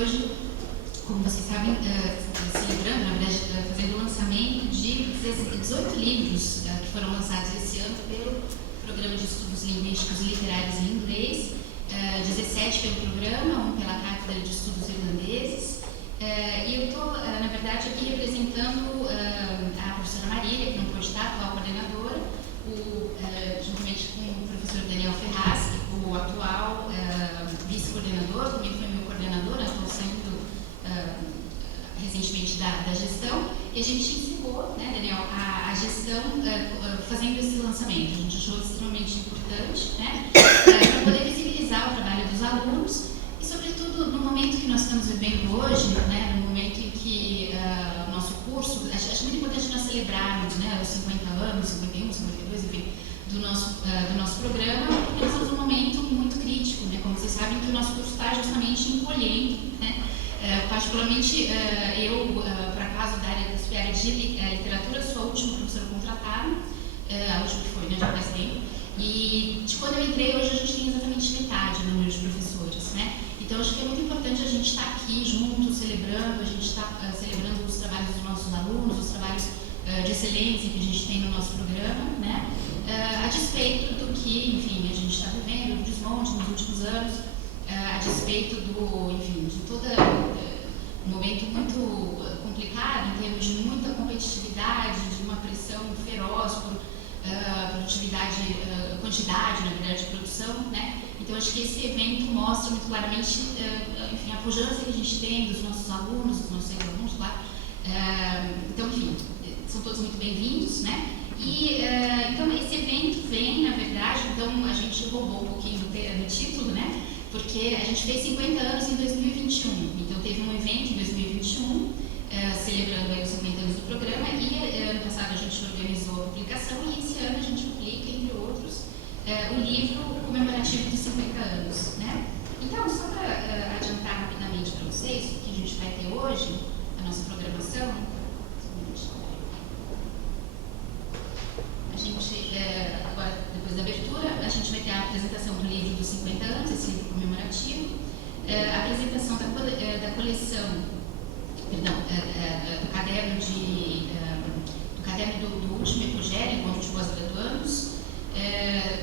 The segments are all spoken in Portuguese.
hoje, como vocês sabem, celebrando, na verdade, fazendo o lançamento de 18 livros que foram lançados esse ano pelo Programa de Estudos Linguísticos e Literários em Inglês, 17 pelo programa, um pela Cátedra de Estudos Irlandeses. E eu estou, na verdade, aqui representando a professora Marília, que não pode estar, a atual coordenadora, juntamente com o professor Daniel Ferraz, o atual vice-coordenador, também foi meu coordenador, estou saindo recentemente da gestão, e a gente encerrou, né, Daniel, a gestão fazendo esse lançamento. A gente achou extremamente importante, né, para poder visibilizar o trabalho dos alunos e, sobretudo, no momento que nós estamos vivendo hoje, né, no momento em que o nosso curso, acho muito importante nós celebrarmos, né, os 50 anos, 51, 52, enfim, do nosso programa, porque nós estamos num momento muito crítico, né, como vocês sabem, que o nosso curso está justamente encolhendo, né. Particularmente, eu, por acaso, da área de literatura, sou a última professora contratada, a última que foi, né, já faz tempo, e de quando eu entrei, hoje a gente tem exatamente metade do número de professores, né? Então, acho que é muito importante a gente estar aqui juntos, celebrando, a gente está celebrando os trabalhos dos nossos alunos, os trabalhos de excelência que a gente tem no nosso programa, né? A despeito do que, enfim, a gente está vivendo, do desmonte nos últimos anos, a despeito de todo um momento muito complicado em termos de muita competitividade, de uma pressão feroz por produtividade, quantidade, na verdade, de produção, né? Então, acho que esse evento mostra muito claramente, enfim, a pujança que a gente tem dos nossos alunos, dos nossos ex-alunos, claro. Então, enfim, são todos muito bem-vindos, né? E, então, esse evento vem, na verdade, então, a gente roubou um pouquinho do título, né? Porque a gente fez 50 anos em 2021, então teve um evento em 2021, celebrando aí os 50 anos do programa, e ano passado a gente organizou a publicação, e esse ano a gente publica, entre outros, o livro comemorativo dos 50 anos, né? Então, só para adiantar rapidamente para vocês o que a gente vai ter hoje, a nossa programação, a gente, agora, depois da abertura, a gente vai ter a apresentação do livro dos 50 anos, esse livro comemorativo, a apresentação da coleção, perdão, do caderno do último Epogério, encontro de pós-graduandos,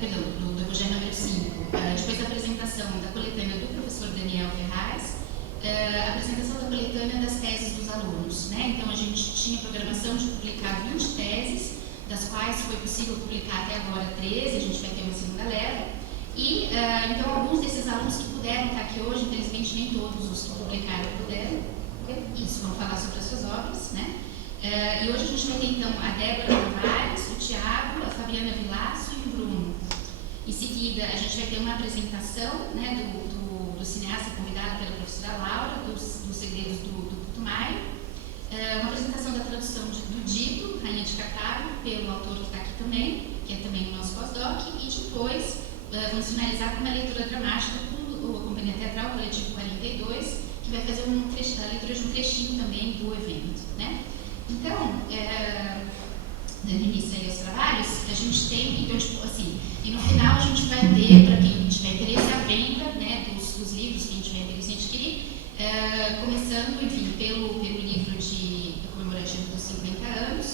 perdão, do Epogério número 5, depois a apresentação da coletânea do professor Daniel Ferraz, a apresentação da coletânea das teses dos alunos, né? Então, a gente tinha programação de publicar 20 teses, das quais foi possível publicar até agora 13, a gente vai ter uma segunda leva. E, então, alguns desses alunos que puderam estar aqui hoje, infelizmente nem todos os que publicaram puderam, isso, vão falar sobre as suas obras, né? E hoje a gente vai ter, então, a Débora Tavares, o Tiago, a Fabiana Vilaço e o Bruno. Em seguida, a gente vai ter uma apresentação, né, do cineasta convidado pela professora Laura, dos segredos do Putumayo. Uma apresentação da tradução do Dido, Rainha de Cartago, pelo autor que está aqui também, que é também o nosso pós-doc, e depois vamos finalizar com uma leitura dramática com a Companhia Teatral Coletivo 42, que vai fazer a leitura de um trechinho também do evento, né? Então, dando início aí aos trabalhos, a gente tem, então, tipo, assim, e no final a gente vai ter, para quem tiver interesse, a venda, né, dos livros que a gente vai interesse em adquirir, começando, enfim, pelo livro comemorativo dos 50 anos,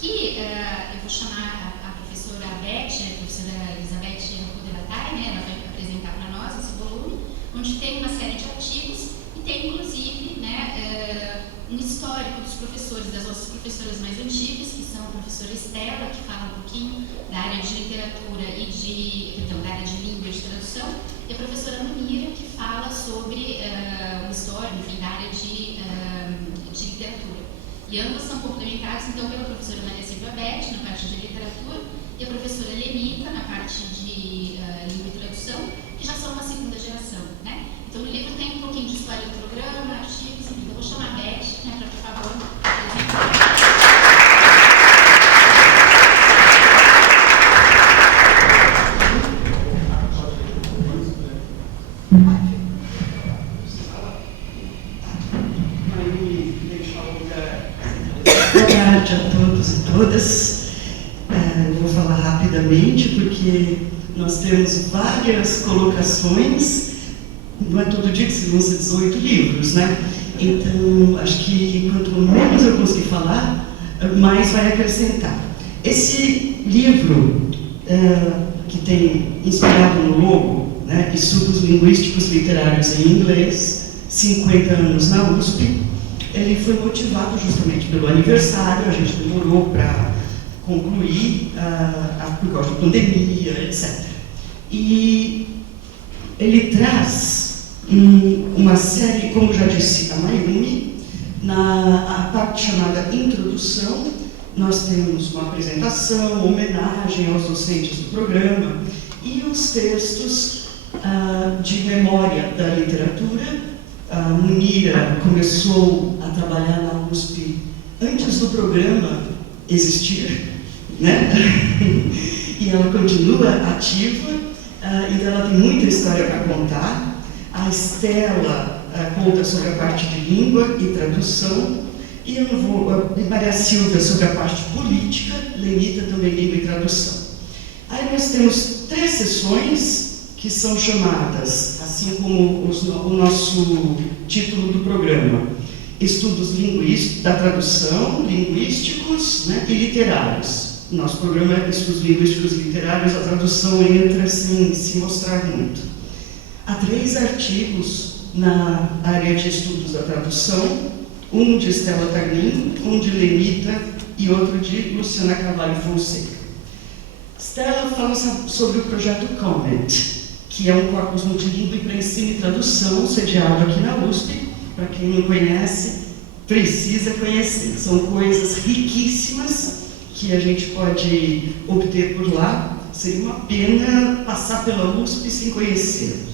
que eu vou chamar a professora Beth, a professora Elizabeth Rodelatai, né, ela vai apresentar para nós esse volume, onde tem uma série de artigos e tem, inclusive, né, um histórico dos professores, das nossas professoras mais antigas, que são a professora Estela, que fala um pouquinho da área de literatura da área de língua e de tradução, e a professora Munira, que fala sobre uma história, enfim, da área de literatura. E ambas são complementadas, então, pela professora Maria Silvia Beth, na parte de literatura, e a professora Lenita, na parte de língua e tradução, que já são uma segunda geração, né? Então, o livro tem um pouquinho de história do programa, artigos, enfim. Eu vou chamar a Beth, né, para, por favor, apresentar. Boa tarde a todos e todas. Vou falar rapidamente porque nós temos várias colocações não é todo dia que se lança 18 livros, né? Então, acho que quanto menos eu conseguir falar, mais vai acrescentar. Esse livro, que tem inspirado no logo, né, Estudos Linguísticos Literários em Inglês, 50 anos na USP, ele foi motivado justamente pelo aniversário, a gente demorou para concluir, por causa da pandemia, etc. E ele traz uma série, como já disse a Mayumi, a parte chamada Introdução, nós temos uma apresentação, homenagem aos docentes do programa e os textos de memória da literatura. A Munira começou a trabalhar na USP antes do programa existir, né? E ela continua ativa, então ela tem muita história para contar. A Estela conta sobre a parte de língua e tradução, e eu não vou, Maria Silvia sobre a parte política, Lenita também língua e tradução. Aí nós temos 3 sessões que são chamadas, assim como o nosso título do programa, Estudos da Tradução, Linguísticos, né, e Literários. Nosso programa é Estudos Linguísticos e Literários, a tradução entra sem se mostrar muito. Há 3 artigos na área de estudos da tradução, um de Estela Tarnin, um de Lenita e outro de Luciana Carvalho Fonseca. Estela fala sobre o projeto Comet, que é um corpus multilingüe para ensino e tradução, sediado aqui na USP. Para quem não conhece, precisa conhecer. São coisas riquíssimas que a gente pode obter por lá. Seria uma pena passar pela USP sem conhecer.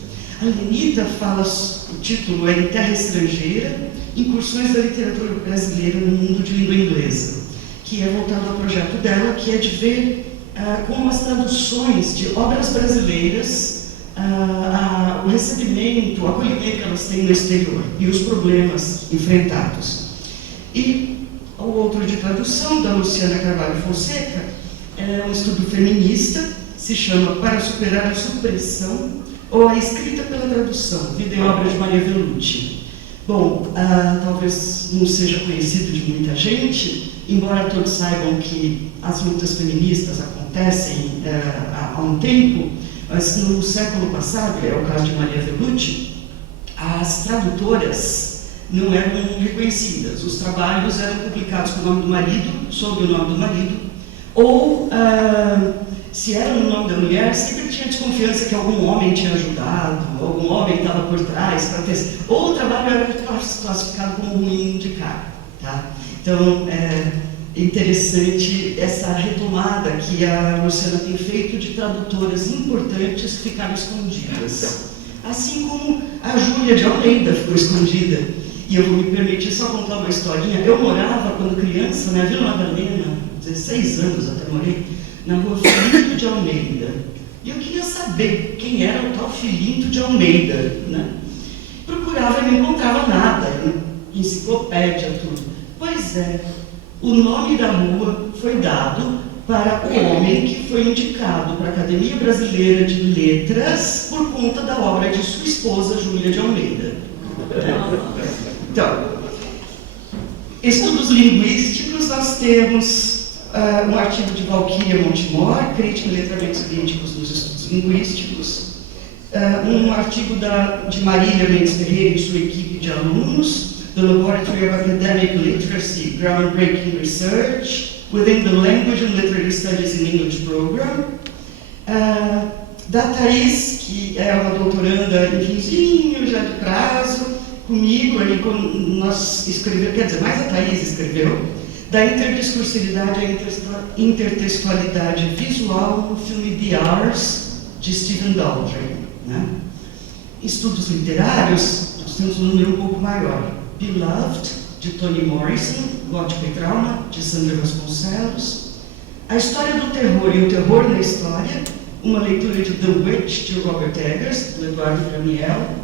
A Lenita fala, o título é Em Terra Estrangeira, Incursões da Literatura Brasileira no Mundo de Língua Inglesa, que é voltado ao projeto dela, que é de ver como as traduções de obras brasileiras, o recebimento, o acolhimento que elas têm no exterior e os problemas enfrentados. E o outro de tradução, da Luciana Carvalho Fonseca, é um estudo feminista, se chama Para Superar a Supressão, ou a Escrita pela Tradução, vida e obra de Maria Vellucci. Bom, talvez não seja conhecido de muita gente, embora todos saibam que as lutas feministas acontecem há um tempo, mas no século passado, é o caso de Maria Vellucci, as tradutoras não eram reconhecidas. Os trabalhos eram publicados com o nome do marido, sob o nome do marido, ou, se era no nome da mulher, sempre tinha desconfiança que algum homem tinha ajudado, algum homem estava por trás, para ter... ou o trabalho era classificado como ruim de cara. Tá? Então, interessante essa retomada que a Luciana tem feito de tradutoras importantes que ficaram escondidas. Assim como a Júlia de Almeida ficou escondida. E eu vou me permitir só contar uma historinha. Eu morava, quando criança, na Vila Madalena, 16 anos até morei, na rua Filinto de Almeida. E eu queria saber quem era o tal Filinto de Almeida, né? Procurava e não encontrava nada, enciclopédia, tudo. Pois é, o nome da rua foi dado para o homem que foi indicado para a Academia Brasileira de Letras por conta da obra de sua esposa, Júlia de Almeida. Então, estudos linguísticos, nós temos um artigo de Valquíria Montemor, Crítica e Letramentos Idênticos nos Estudos Linguísticos, um artigo de Marília Mendes Ferreira e sua equipe de alunos, The Laboratory of Academic Literacy, Groundbreaking Research, Within the Language and Literary Studies in English Program, da Thaís, que é uma doutoranda em finzinho, já de prazo, comigo, aí nós escrevemos, quer dizer, mais a Thaís escreveu, da interdiscursividade e intertextualidade visual no filme The Hours, de Stephen Daldry. Né? Estudos literários, nós temos um número um pouco maior. Beloved, de Toni Morrison, Gótico e Trauma, de Sandra Vasconcelos. A História do Terror e o Terror na História, uma leitura de The Witch, de Robert Eggers, do Eduardo Graniel.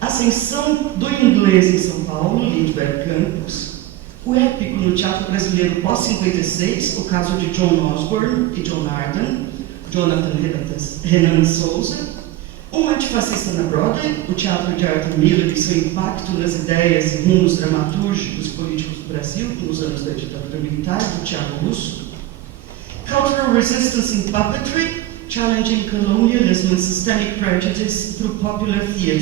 Ascensão do Inglês em São Paulo, Lindbergh Campos. O épico no teatro brasileiro pós-56, o caso de John Osborne e John Arden, Jonathan Renan Souza. Um antifascista na Broadway, o Teatro de Arthur Miller e seu impacto nas ideias e rumos dramatúrgicos e políticos do Brasil nos anos da ditadura militar, do Thiago Russo. Cultural Resistance in Puppetry, Challenging Colonialism and Systemic Prejudice through Popular Theatre,